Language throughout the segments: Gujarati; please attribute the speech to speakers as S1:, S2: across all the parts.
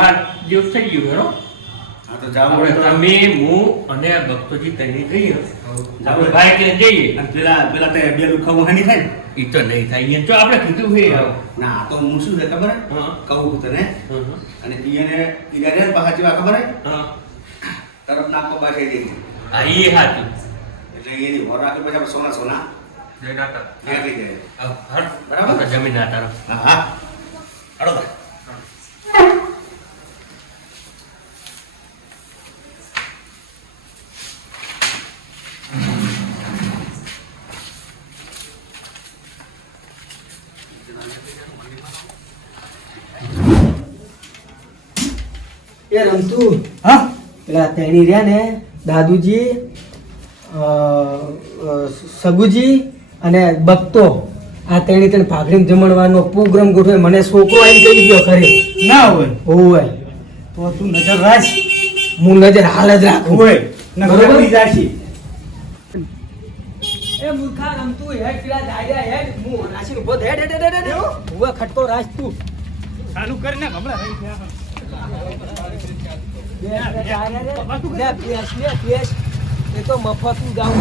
S1: સાડા દિવસ થઈ ગયું હેરો
S2: હા તો જાવ તો.
S1: તમે હું અને ભક્તોજી તઈને જઈએ આપણે લઈને જઈએ.
S2: પેલા પેલા તે બે લુખાવું હાની થાય
S1: એ તો નહીં થાય જો આપણે કીધું હે
S2: ના તો હું શું છે ખબર હે? કહું તને. અને ઈયને ઈયને ને પાછા જેવા ખબર હે
S1: હા.
S2: તરફ બાસે જઈ
S1: હા એ હાચું.
S2: એટલે એની રાખે પછી આપણે સોના સોના.
S1: જય
S2: જાય. બરાબર.
S1: જમીન ના તારો
S2: હા. હા તો.
S3: એ રમતું.
S2: હા?
S3: પેલા તેણી રહ્યા ને દાદુજી સગુજી અને બક્તો આ તેણી તેને ભાખરીને જમણવાનો પ્રોગ્રામ ગોઠવે. મને છોકરો આવી કહી ગયો ખરે
S2: ના હોય.
S3: હોય.
S2: તો તું નજર રાખ.
S3: હું નજર હાલ જ રાખું.
S2: હોય.
S3: બરોબર?
S2: જાશી.
S3: એ મૂર્ખા રમતું હેડ પેલા દાદા હેડ. હું રાશી ઊભો. હેડ હેડ હેડ હેડ ઊભો ખટકો રાશ તું.
S2: ચાલુ કરીને હમણાં રહી ગયા.
S3: એ તો મફતનું ગામ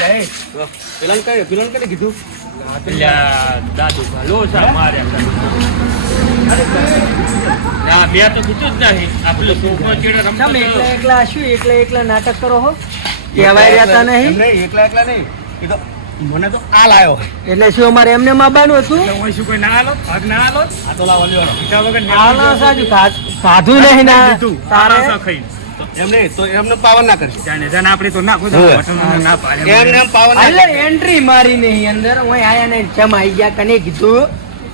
S3: બેસ
S2: પેલા કઈ પેલા કઈ કીધું
S1: પેલા દાદુ લો સા મારે ના બે તો કીધું જ નહીં ચેડે રમતો
S3: એકલા એકલા શું એકલા એકલા નાટક કરો હો? કહેવાય રહેતા
S2: એમ
S3: નહીં.
S2: એકલા એકલા નહીં. એ તો મને તો આ લાયો
S3: એટલે શું અમારે એમને માબાનું હતું?
S2: હું શું કોઈ ના આલો? ભાગ ના આલો? આ તો લાવ લ્યો. પીઠા વગર
S3: આલો સાજુ કાધું નહીં ના. તારે?
S2: એમ નહીં તો એમને પાવન ના કરશે
S4: જાણે જાણે આપણે તો નાખો ના પાડે.
S2: એમ પાવન
S3: એટલે એન્ટ્રી મારી નહીં અંદર હું આયા ને ચમ આવી ગયા કને કીધું.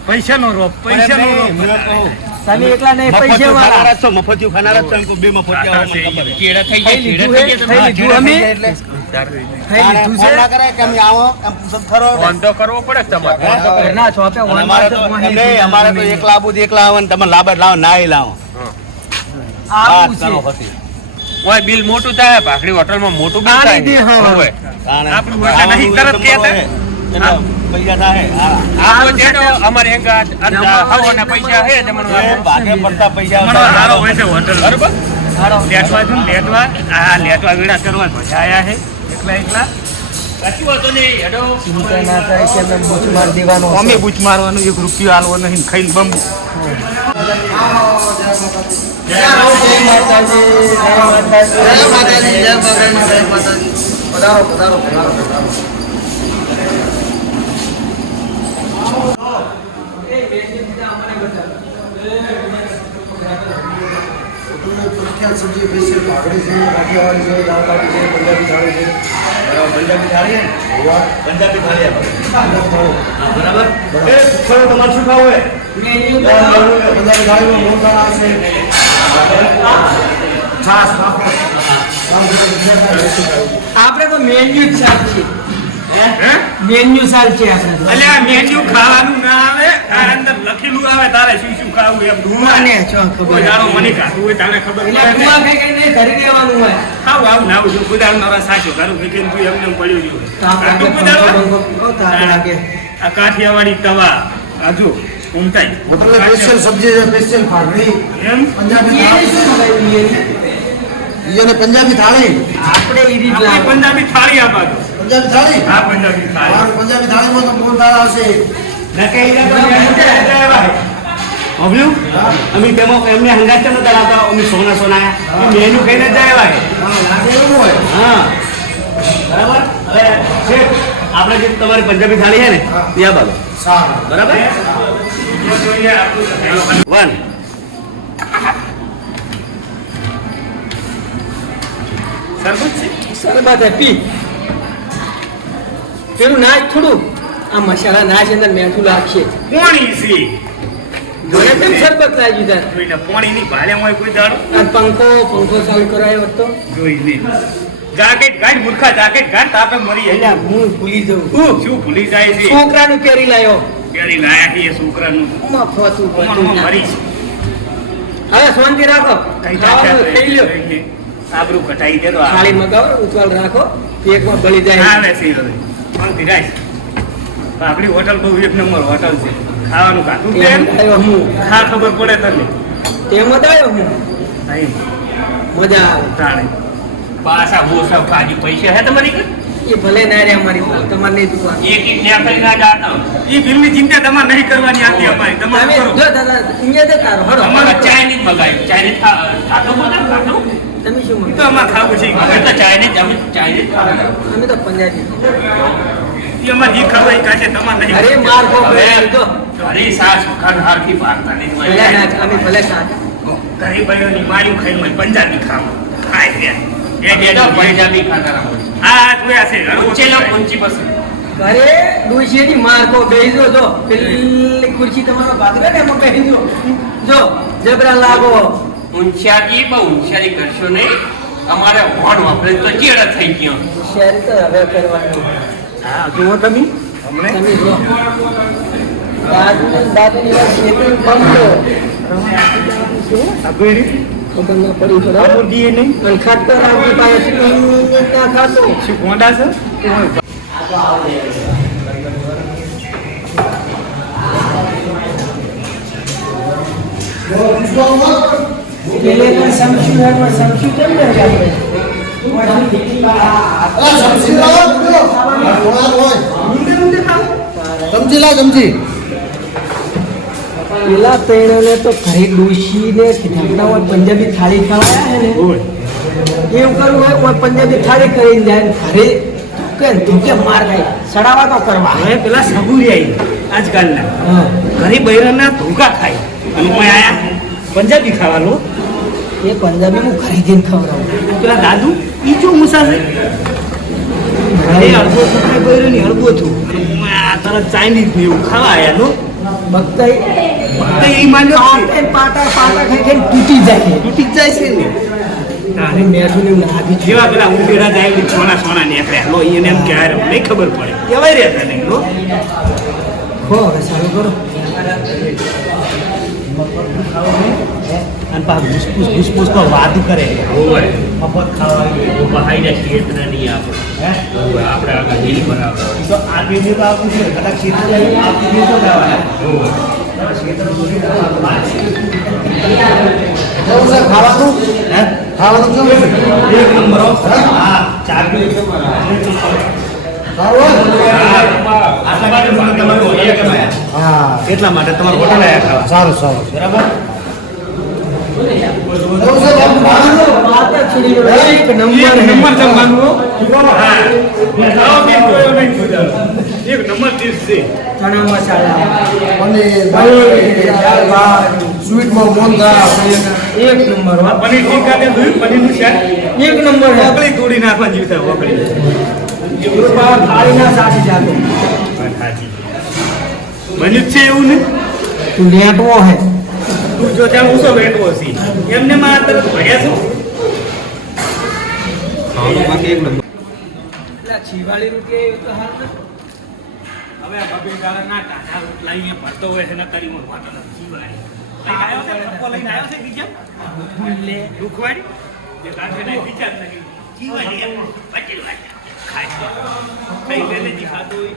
S4: પૈસા નો રોપ. પૈસા નો રોપ
S3: તમે એકલા નહીં પૈસા વાળા.
S2: છો, મફતિયું ખાનારા એમ બે મફતિયા
S1: થઈ ગયા થઈ ગયા
S3: અમે માં
S1: બિલ મોટું થાય ભાખરી હોટલમાં મોટું બિલ થાય.
S4: આપણું નહીં, તરત કહેતા.
S2: પૈસા થાય.
S1: આ તો અમારે હેંગા હવાના પૈસા હે જમણવાર.
S2: ભાગે પડતા પૈસા
S4: સારો હોય છે હોટલ.
S1: બરોબર?
S3: હારો.
S4: લેટવા છે લેટવા. આ લેટવા વીણા કરવા મજા આયા છે. એકલા એકલા.
S3: અમે બૂચ માર દેવાનો
S4: અમે
S3: છે.
S4: મારવાનું એક રૂપિયો આલવો નહીં ખાઈને બંબુ
S3: જય માતાજી. જય માતાજી. પધારો પધારો પધારો પધારો.
S5: પ્રખ્યાત સબ્જી સ્પેશિયલ ભાખરી છે કાઠિયાવાડી છે દાળ બાટી છે પંજાબી થાળી છે.
S2: પંજાબી થાળી હે પંજાબી થાળી આપો.
S5: પંજાબ થાળી.
S2: હા, બરાબર. તમારે શું ખાવું હે?
S5: પંજાબી થાળીમાં મોટાણા છે.
S3: આપણે તો મેન્યુ જ છે મેન્યુ સાલ છે આપણે
S4: આ મેન્યુ ખાવાનું ના આવે આ અંદર લખેલું આવે તારે શું શું ખાવું એમ ધુમા
S3: ને ચો ખબર
S4: જાણો મને ખાવું હોય તારે ખબર
S3: એટલે કુવા કઈ નહીં ઘરે રહેવાનું હોય.
S4: ખાવું આવું ના આવું કુદાળ નો રસ સાચો ઘરું કે તું એમને પડ્યું રહ્યું.
S3: તો આપણે લાગે.
S4: આ કાઠિયાવાડી તવા આજુ ઉમતાઈ
S5: મતલબ સ્પેશિયલ સબ્જી છે સ્પેશિયલ ભાખરી
S4: એમ?
S5: પંજાબી થાળી.
S3: એની?
S5: પંજાબી થાળી.
S3: આપણે ઈ રીત
S4: પંજાબી થાળી આ દો
S5: પંજાબી થાળી?
S4: હા પંજાબી થાળી.
S5: મારું પંજાબી થાળીમાં તો આવશે
S2: કે જાય ભાઈ. સાંભળ્યું? અમે તેમાં એમને હંગાત અમે સોના સોના મેનુ ખાઈને જ.
S5: એવું હોય.
S2: હા. બરાબર? હવે શેઠ, આપણે જે તમારી પંજાબી થાળી છે ને ત્યાં
S5: બાજુ
S2: બરાબર? વન.
S4: સરબત છે?
S3: શરબત હે, પી. પેલું નાચ થોડું. આ મસાલા નાચ અંદર મેઠું લાગશે
S4: પોણી સી
S3: જોડે કેમ શરબત લાગ્યું તાર
S4: કોઈને પોણી ની ભાલે હોય કોઈ દાડો.
S3: આ પંખો પંખો ચાલુ કરાયો હતો.
S4: જોઈ નહીં જાકેટ ગાંઠ મૂર્ખા જાકેટ ગાંઠ તાપે મરી
S3: એટલે હું ભૂલી જઉં
S4: હું શું ભૂલી જાય છે?
S3: છોકરાનું પહેરી લાયો.
S4: પહેરી લાયા છે છોકરાનું.
S3: મફતું બધું
S4: ઉમરમાં મરી
S3: હવે શાંતિ રાખો.
S4: કઈ
S3: ખાઈ લ્યો.
S4: આબરૂ કટાઈ દે તો.
S3: થાળી મગાવો ઉતવાળ રાખો. એકમાં બળી જાય.
S4: આવે છે આપણી હોટલ બહુ એક નંબર હોટલ છે. ખાવાનું ખાતું
S3: હું.
S4: ખા ખબર પડે તને?
S3: તેમ જ આવ્યો હું. મજા આવે.
S4: તાણે.
S1: પાછા બોસા કાજુ પૈસા હે તમારી
S3: એ ભલે ના રે અમારી તમારે નહીં દુકાન
S1: એક એક ન્યા કરી ના જાતા
S4: એ બિલની ચિંતા તમારે નહીં કરવાની આતી અમારી.
S3: તમે
S4: તમારે કરો.
S3: જો દાદા અહીંયા.
S1: અમારે ચાઇનીઝ મગાવ્યું ચાઇનીઝ ખાતો ખાતો
S3: તમે શું
S4: એ તો
S3: મંગાવ્યું?
S4: અમારે ખાવું છે.
S1: અમે તો ચાઇનીઝ અમે ચાઇનીઝ
S3: અમે તો પંજાબી
S4: અમારે જે ખાવું એ ખાશે તમારે નહીં?
S3: અરે માર ખો જો
S1: ઘરે સાસ ખાન હારથી ભારતા નહીં
S3: ભલે ના અમે ભલે સાચા
S4: ઘરે ભાઈઓની માયું ખાઈ હોય પંજાબી ખાવું. ખાય રે એ
S1: તો પંજાબી ખાતા રહો
S4: આ જોયા છે.
S1: ઉચેલો લો ઊંચી પસંદ
S3: ઘરે ડોશીની માર ખો બેહી જો પેલી ખુરશી તમારો બાદ ને એમાં બેહી જો. જો જબરા લાગો.
S1: ઊંચાજી બહુ ઊંચાઈ કરશો નહીં. અમારે હોડ વાપરે તો ચેડ થઈ ગયો.
S3: શેર તો હવે કરવાનું.
S4: હા જુઓ તમે. અમને
S3: તમે જો દાદુ દાદુની વાત ખેતી બંધો પડી
S4: નહીં?
S3: અને ખાતર આપણી પાસે ખાતો.
S4: શું ગોંડા છે?
S3: પેલે પણ સમસ્યું હોય પણ સમસ્યું કેમ ને આપણે?
S5: સમજી લા. સમજી
S3: પેલા તૈણને તો ઘરે ડોશીને ઢાંકણામાં પંજાબી થાળી ખવડાયા ને? એવું કરવું હોય કોઈ પંજાબી થાળી કરીને જાય ઘરે ધોકે ધોકે માર ખાય. સડાવા તો કરવા.
S4: હવે પેલા સગુરી આવી આજકાલના. ઘરે બૈરાના ધોકા ખાય. અને કોઈ આયા? પંજાબી ખાવાનું?
S3: એ પંજાબી હું ખરીદીને ખવડાવું.
S4: પેલા દાદુ એ જો મુસાફર છે? ઘરે અડબો થતા બૈરો ની અડબો આ તરત ચાઇનીઝ ને એવું ખાવા આયા નો
S3: બકતાઈ
S4: તો એ માન્યો
S3: પાટા પાટા ખાઈ તૂટી જાય
S4: તૂટી જ જાય છે ને.
S3: અને મેઠું ને લાગી
S4: જેવા પેલા ઉંદેડા જાય ને સોના સોના નીકળ્યા. લો એને એમ કે નહીં ખબર પડે. કેવાય રહેતા નહીં લો.
S3: હો હવે સારું કરો.
S4: અને પાછું ઘૂસપૂસ ઘૂસપૂસ તો વાતું કરે
S1: ઓય
S4: મફત ખાવા
S1: ઓ બહાઈને ક્ષેત્ર નહીં આપણે ઓય આપણે આગળ દિલ બરાબર
S4: તો આ પેઢી તો આપું છે કદાચ ક્ષેત્ર આ પેઢી તો જવાના
S5: કેવું છે ખાવાનું
S4: હે
S5: ખાવાનું કેવું છે
S4: એક નંબર હો. હા ચાર કિલો
S5: ખાવું
S4: આટલા માટે મને તમારું હોટલ કમાયા
S5: હા
S4: એટલા માટે તમારું હોટલ આયા ખાવા
S5: સારું સારું
S4: બરાબર
S5: કેવું છે બાપુ ખાવાનું
S3: વાત જ છોડી દો. એક નંબર.
S4: નંબર જમવાનું હો. એક છે. તોડી નાખવા જીવતા
S3: જાતો.
S4: બન્યું એવું ને
S3: તું લેટવો હે
S4: તું જો ત્યાં ઊંચો બેઠો હશે. એમને માં તરફ ભર્યા છું?
S3: પેલા છીવાળી રોટલી તો હાલ
S4: હવે બબે ગાળા ના ટાટા રોટલા અહીંયા ભરતો હોય છે ને તારી મોર વાતો નથી. આવ્યો છે થપ્પો લઈને આવ્યો છે બીજા? ભૂલે દુખવાડી? જે કાંઠે નહીં વિચાર જીવાય લે બચેલ ખાય. કઈ હોય.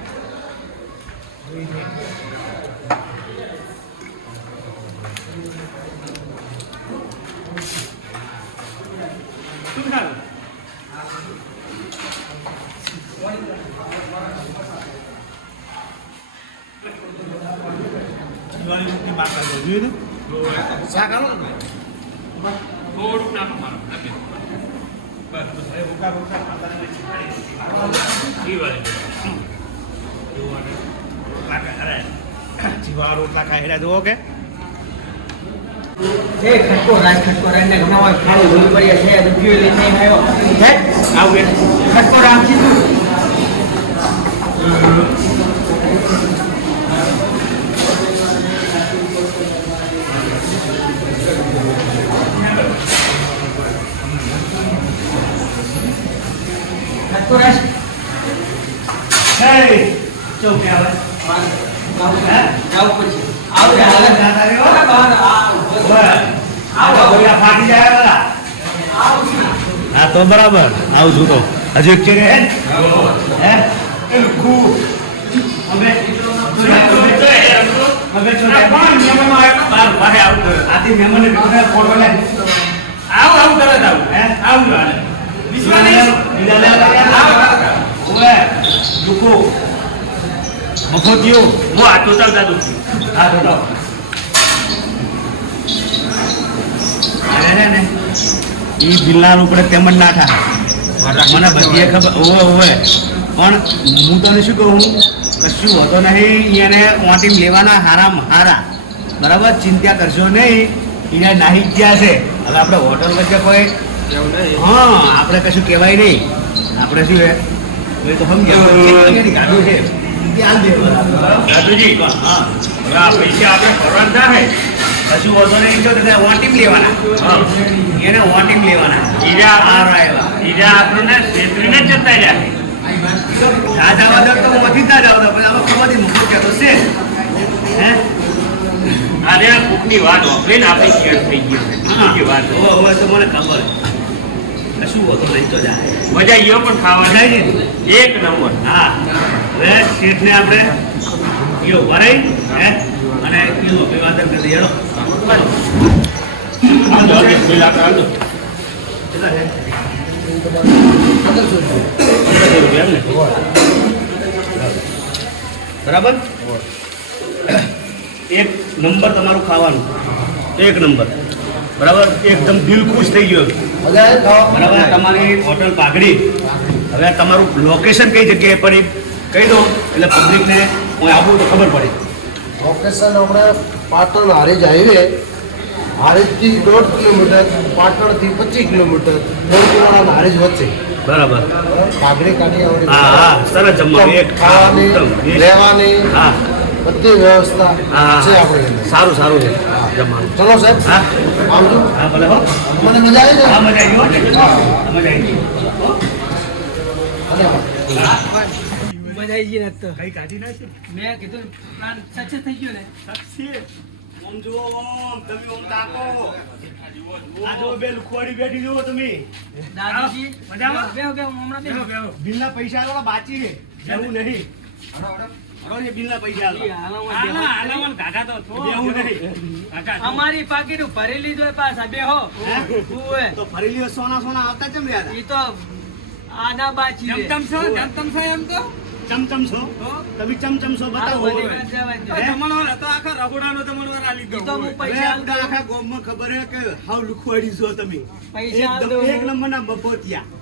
S4: ખાતા નથી છાડી
S1: ઈ વાળી.
S4: રોટલા ખાય જીવા રોટલા ખાય હેડા જુઓ કે
S3: એ ખટકો રાજ ખટકો રાજ ને ઘણા વાર ખાલી ભૂલ પડ્યા છે રૂપિયો લઈને આવ્યો હે
S4: આવું
S3: ખટકો રાખી તું
S2: પાડી જાય વાળા હા તો બરાબર. આવું છું તો હજુ એક છે રે હે
S4: આવું.
S2: હે?
S4: આવું હાલે. વિશ્વાસ નહીં?
S2: બીજા ઈ બિલ્લાલ ઉપર તેમ જ ના થાય. મને બધી ખબર ઓવે ઓવે. પણ હું તને શું કહું? કશું હોતો નહીં એને ઓટીમ લેવાના હારામ હારા. બરાબર? ચિંતા કરશો નહીં. એને નાહી ગયા છે. હવે આપણે હોટલ વચ્ચે કોઈ હા આપણે કશું કહેવાય નહીં. આપણે શું એ તો સમજ્યા. ગાડું છે. એ હાલ દે હા
S4: પૈસા આપણે ભરવાના થાય.
S2: કશું હોતો નહીં તો તમે વોટિંગ લેવાના. એને વોટિંગ લેવાના.
S4: ઈજા
S2: હારા
S4: ઈજા આપણને છેતરીને જતા રહ્યા.
S2: ના જવા દો તો મોથી ના જવા દો પણ આમાં ખબરથી મૂકું કે તો છે? હે?
S4: આને આ કોકની વાત વાપરીને આપણે શેર થઈ ગયો વાત.
S2: હવે હવે તો મને ખબર. કશું નહીં તો જાય
S4: મજા ઈયો પણ ખાવા
S2: જાય
S4: જાય એક નંબર.
S2: હા. હવે શેઠને આપણે યો વરાઈ હે? અને અભિવાદન કરી? બરાબર? એક નંબર તમારું ખાવાનું. એક નંબર. બરાબર? એકદમ દિલ ખુશ થઈ ગયો. બરાબર? તમારી હોટલ પાઘડી. હવે તમારું લોકેશન કઈ જગ્યાએ પડી? કહી દો. એટલે પબ્લિકને હું આવું તો ખબર પડે.
S5: લોકેશન હમણાં પાટણ હારીજ હાઈવે. હારીજથી દોઢ કિલોમીટર પાટણથી પચીસ કિલોમીટર દોઢ કિલોમીટર હારીજ વચ્ચે.
S2: બરાબર.
S5: પાઘડી કાઢી આવે
S2: હા હા સરસ જમવાનું એક
S5: ખાવાની રહેવાની
S2: હા.
S5: બધી વ્યવસ્થા
S2: હા
S5: છે આપણે
S2: સારું સારું છે. જમવાનું.
S5: ચલો સાહેબ.
S2: હા.
S5: આવજો.
S2: હા ભલે હો.
S5: મને મજા આવી
S2: હા મજા આવી હો. મજા આવી
S5: ધન્યવાદ
S3: મજા આવી ગઈ ને તો.
S2: કઈ કાઢી નાખી?
S3: મેં કીધું પ્લાન સક્સેસ થઈ ગયો ને
S2: ઓમ જુઓ ઓમ તમે ઓમ તાકો. આ જો બે લુખવાડી બેઠી જુઓ તમે.
S3: દાદાજી
S4: મજામાં?
S3: બેહો બેહો હમણાં બેહો.
S2: બિલના પૈસા વાળા બાકી છે. એવું નહીં. જે બિલના પૈસા આલો.
S3: બેહો.
S4: આલા આલામાં ગાગા તો.
S2: બેહું નહીં.
S4: થો.
S3: અમારી પાકીટ ભરેલી લીધો એ પાછા બેહો.
S2: તો ભરેલી સોના સોના આવતા કેમ રહ્યા
S3: ઈ તો આના બાચી
S4: જમતમ છો જમતમ છો એમ તો.
S2: ચમચમ છો તમે ચમચમ છો બતાવો
S4: આખા રઘોડાનો જમણવાર આ લીધો
S3: તો હું પૈસા આલ
S2: આપણા
S3: દઉં.
S2: આખા ગામમાં ખબર હે કે હાવ લુખવાડી છો તમે?
S3: પૈસા
S2: એકદમ. એક નંબરના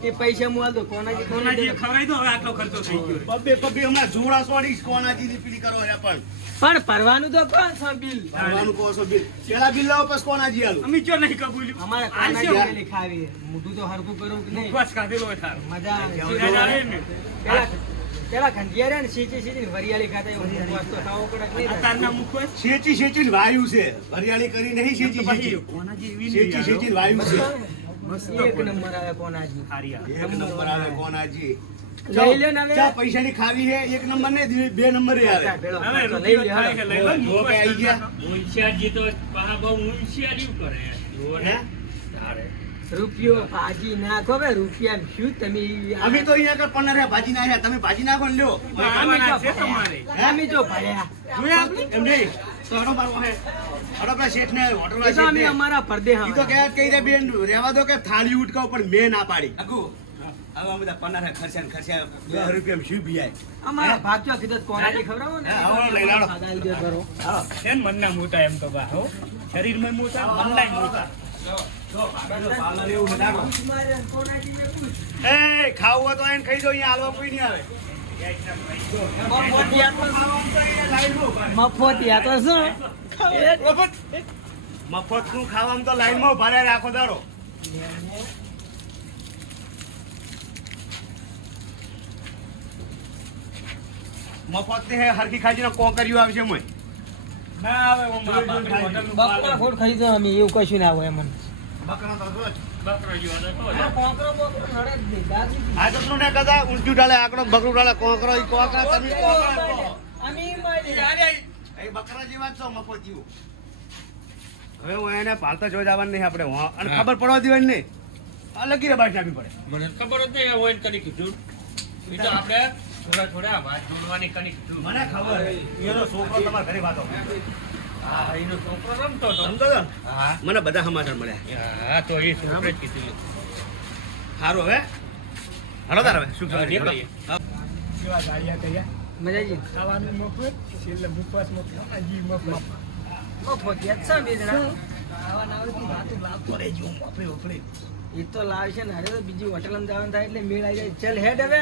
S3: એ પૈસા મુ આલ કોનાજી કોનાજી
S4: કોનાજીએ દો? હવે આટલો ખર્ચો થઈ ગયો.
S2: પબ્બે પબ્બે હમણાં જોડા સોડી કોનાજી પીલી કરો હે પણ.
S3: પણ ભરવાનું તો કોણ છો બિલ.
S2: ભરવાનું કોણ છો બિલ. પેલા બિલ લાવો પછી કોનાજી આલું?
S4: અમે જો નહીં કબૂલ્યું?
S3: અમારે કોનાજી લખાવી મોઢું તો હરકું કરું કે નહીં?
S4: બસ કાઢેલો તારો.
S3: મજા આવે.
S4: ને.
S3: પેલા પેલા ખંડિયા ને સીચી સીચી વરિયાળી ખાતા એવું ઉપવાસ તો ખાવો પડે કે
S4: આ
S3: નહીં
S4: તારના મુખવાસ.
S2: શેચી શેચી વાયુ છે હરિયાળી કરી નહીં
S4: એમ તો
S2: શેચી
S4: પછી
S2: શેચી
S4: કોનાજી એવી
S2: શેચી
S4: નહીં
S2: શેચી
S4: આવ્યો.
S2: વાયુ છે
S3: એક નંબર આવે કોનાજી
S2: એક નંબર આવે કોનાજી
S3: લઈ લે ને હવે.
S2: ચા પૈસાની ખાવી હે એક નંબર ને બે નંબર આવે
S4: હવે
S3: લઈ લે
S4: થાય
S3: હાલો.
S4: કે લઈ લો.
S2: જો કે ગયા.
S4: હોશિયારજી તો બહુ હોશિયારી કરે.
S2: હે?
S4: તારે.
S3: રૂપિયો ભાજી નાખો બે રૂપિયા શું તમે
S2: અમે તો અહીંયા આગળ પન્નારે ભાજી નાખ્યા. તમે ભાજી નાખો ને લ્યો.
S4: ખાવાના છે તમારે.
S3: અમે જો ભર્યા.
S4: જોયા આપણે?
S2: એમ નહીં. તો હે.
S3: અમારા પરદે
S2: કહે કઈ રે બેન રહેવા દો કે થાળી ઉટકાવ પણ મેં ના પાડી. આગુ હવે અમે બધા પન્નારે ખર્ચા ને ખર્ચા દસ રૂપિયા શું પીવાય
S3: અમારા ભાગ જો કીધું કોનાજી ખવડાવો ને.
S2: આવો લઈ લાડો.
S4: મનના મોટા એમ તો બા, હો. શરીરમાં મોટા મનના મોટા.
S2: ને. એ ખાવું હોય તો આઈને ખાઈ દો અહીંયા હાલવા કોઈ નહીં આવે
S3: મફતિયા તો
S2: ખાવાનું તો રહે.
S3: મફતિયા તો શું
S2: ખાવાનું ઊભા રાખો દાડો મફત ને હરખી ખાજીને કોકરીઓ આવશે મોય
S4: ના આવે ઓમાં બાપરી હોટલનું
S3: બકરા ખોટ ખાઈ અમે એવું કશું ના હોય એમને
S2: હવે હું એને પાલતા જોઈ જવાનું નહીં આપણે. અને ખબર પડવા દેવાની નહીં. આ રે બાઈક નાખવી પડે.
S1: મને ખબર જ નહીં હોય કરી કીધું. આપણે થોડા થોડા વાત જોડવાની કરી
S2: મને ખબર. એનો છોકરો તમારા ઘરે વાતો
S1: હા એનો છોકરો રમતો હતો.
S2: સમજો છો
S1: હા.
S2: મને બધા સમાચાર મળ્યા.
S1: હા તો એ છોકરે જ કીધું.
S2: સારું હવે? હલો તાર હવે. શું
S1: હા,
S2: ખબર?
S1: નીકળીએ.
S4: કેવા ગાડિયા કર્યા?
S3: મજાજી
S4: ખાવાનું મફત છેલ્લે મુખવાસ મફત હજી મફત
S3: મફત યાદ છે બે જણા
S4: આવા વાતો લાવતો રહેજો મોકલી. ઓકળી
S3: એ તો લાવશે ને હવે તો બીજી હોટલમાં જવાનું થાય એટલે મેળ આવી જાય. ચલ હેડ હવે.